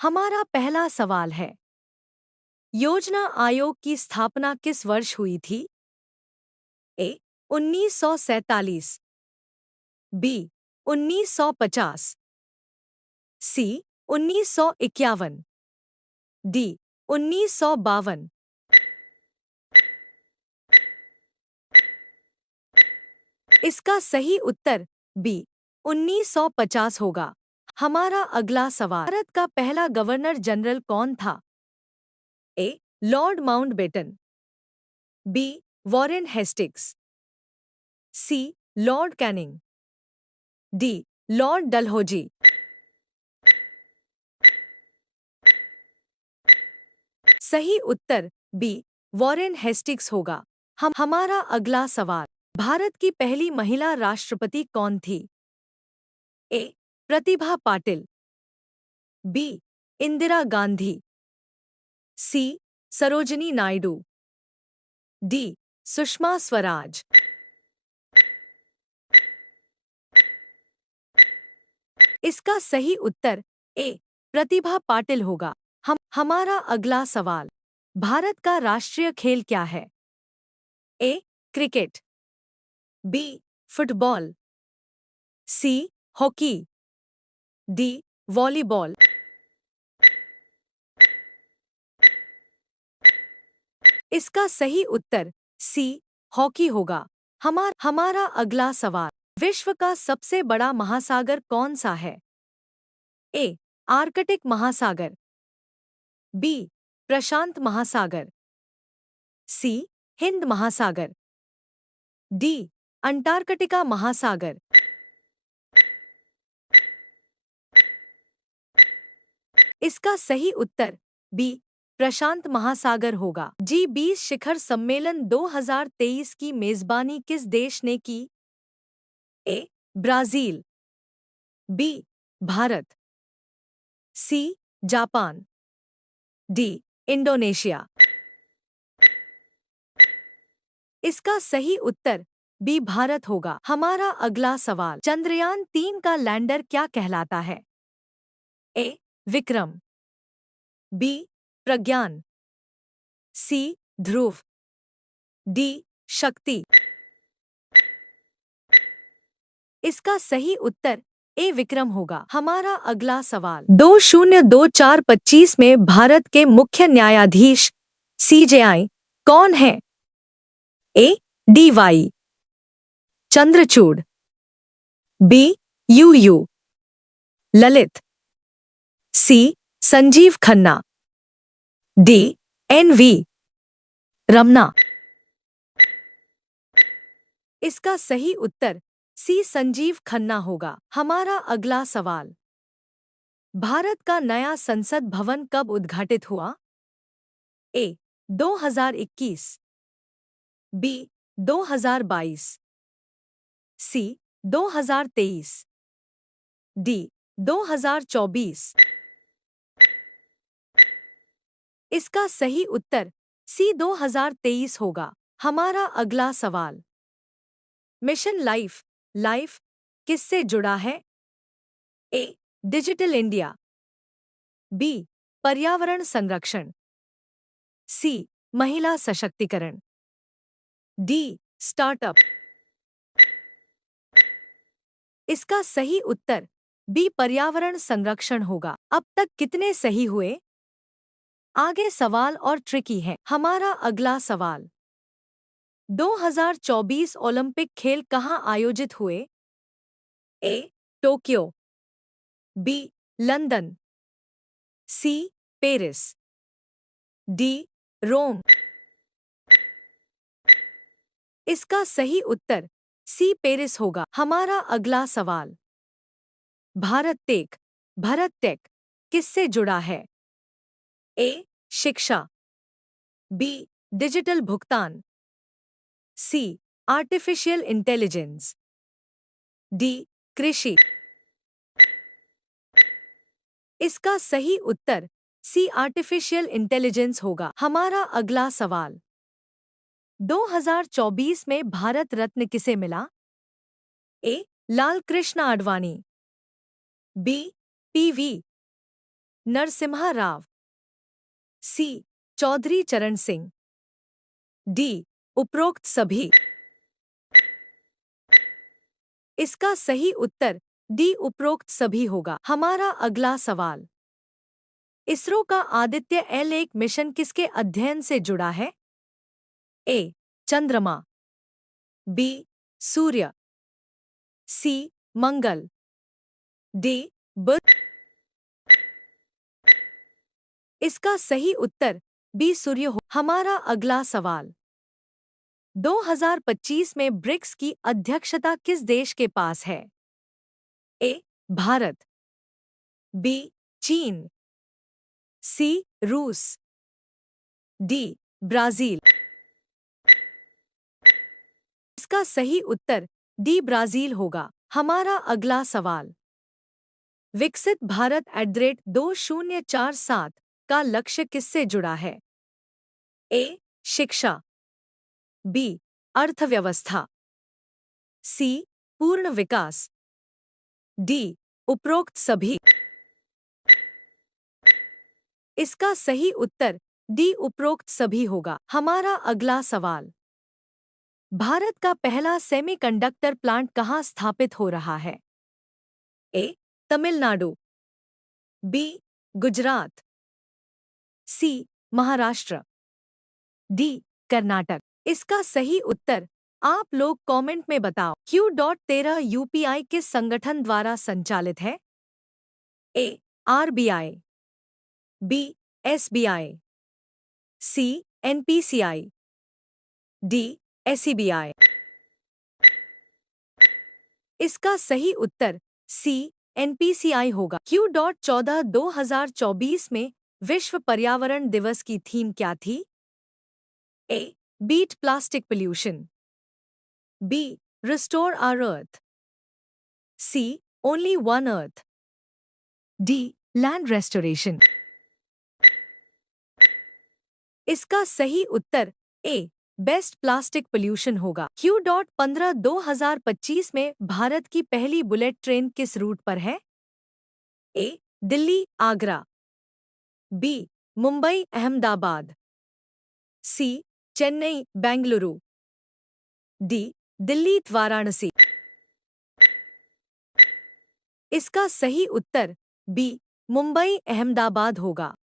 हमारा पहला सवाल है, योजना आयोग की स्थापना किस वर्ष हुई थी? ए 1947, बी 1950, सी 1951, डी 1952। इसका सही उत्तर बी 1950 होगा। हमारा अगला सवाल, भारत का पहला गवर्नर जनरल कौन था? A Lord Mountbatten, B Warren Hastings, C Lord Canning, D Lord Dalhousie. सही उत्तर बी वॉरेन हेस्टिंग्स होगा। हमारा अगला सवाल, भारत की पहली महिला राष्ट्रपति कौन थी? ए प्रतिभा पाटिल, बी इंदिरा गांधी, सी सरोजिनी नायडू, डी सुषमा स्वराज। इसका सही उत्तर ए प्रतिभा पाटिल होगा। हमारा अगला सवाल, भारत का राष्ट्रीय खेल क्या है? A cricket, B football, C hockey, D volleyball. इसका सही उत्तर सी हॉकी होगा। हमारा अगला सवाल, विश्व का सबसे बड़ा महासागर कौन सा है? ए आर्कटिक महासागर, बी प्रशांत महासागर, सी हिंद महासागर, डी अंटार्कटिका महासागर। इसका सही उत्तर बी प्रशांत महासागर होगा। जी20 शिखर सम्मेलन 2023 की मेजबानी किस देश ने की? A Brazil, B Bharat, C Japan, D Indonesia. इसका सही उत्तर बी भारत होगा। हमारा अगला सवाल, चंद्रयान-3 का लैंडर क्या कहलाता है? ए विक्रम, बी प्रज्ञान, सी ध्रुव, डी शक्ति। इसका सही उत्तर ए विक्रम होगा। हमारा अगला सवाल, 2024-25 में भारत के मुख्य न्यायाधीश सीजेआई कौन है? A DY Chandrachud, B UU Lalit, C Sanjiv Khanna, D NV Ramana. इसका सही उत्तर सी संजीव खन्ना होगा। हमारा अगला सवाल, भारत का नया संसद भवन कब उद्घाटित हुआ? ए 2021, बी 2022, सी 2023, डी 2024। इसका सही उत्तर सी 2023 होगा। हमारा अगला सवाल, मिशन लाइफ लाइफ किससे जुड़ा है? ए डिजिटल इंडिया, बी पर्यावरण संरक्षण, सी महिला सशक्तिकरण, डी स्टार्टअप। इसका सही उत्तर बी पर्यावरण संरक्षण होगा। अब तक कितने सही हुए? आगे सवाल और ट्रिकी है। हमारा अगला सवाल, 2024 ओलंपिक खेल कहाँ आयोजित हुए? A Tokyo, B London, C Paris, D Rome. इसका सही उत्तर सी पेरिस होगा। हमारा अगला सवाल, भारत टेक भारत टेक किससे जुड़ा है? ए शिक्षा, बी डिजिटल भुगतान, सी आर्टिफिशियल इंटेलिजेंस, डी कृषि। इसका सही उत्तर सी आर्टिफिशियल इंटेलिजेंस होगा। हमारा अगला सवाल, 2024 में भारत रत्न किसे मिला? ए लाल कृष्ण आडवाणी, बी पीवी नरसिम्हा राव। सी चौधरी चरण सिंह। डी उपरोक्त सभी। इसका सही उत्तर डी उपरोक्त सभी होगा। हमारा अगला सवाल, इसरो का आदित्य L1 मिशन किसके अध्ययन से जुड़ा है? ए चंद्रमा, बी सूर्य, सी मंगल, डी बुध। इसका सही उत्तर बी सूर्य हो। हमारा अगला सवाल, 2025 में ब्रिक्स की अध्यक्षता किस देश के पास है? ए भारत, बी चीन, सी रूस, डी ब्राजील। इसका सही उत्तर डी ब्राजील होगा। हमारा अगला सवाल, विकसित भारत @2047 का लक्ष्य किससे जुड़ा है? ए शिक्षा, बी अर्थव्यवस्था, सी पूर्ण विकास, डी उपरोक्त सभी। इसका सही उत्तर डी उपरोक्त सभी होगा। हमारा अगला सवाल, भारत का पहला सेमीकंडक्टर प्लांट कहाँ स्थापित हो रहा है? ए तमिलनाडु, बी गुजरात, सी महाराष्ट्र, डी कर्नाटक। इसका सही उत्तर आप लोग कमेंट में बताओ। Q.13 UPI किस संगठन द्वारा संचालित है? ए RBI, बी SBI, सी NPCI, डी SEBI। इसका सही उत्तर सी NPCI होगा। Q.14 2024 में विश्व पर्यावरण दिवस की थीम क्या थी? A beat plastic pollution, B restore our earth, C only one earth, D land restoration. इसका सही उत्तर ए बेस्ट प्लास्टिक पोल्यूशन होगा। Q.15 2025 में भारत की पहली बुलेट ट्रेन किस रूट पर है? ए दिल्ली आगरा, बी मुंबई अहमदाबाद, सी चेन्नई बेंगलुरु, डी दिल्ली वाराणसी। इसका सही उत्तर बी मुंबई अहमदाबाद होगा।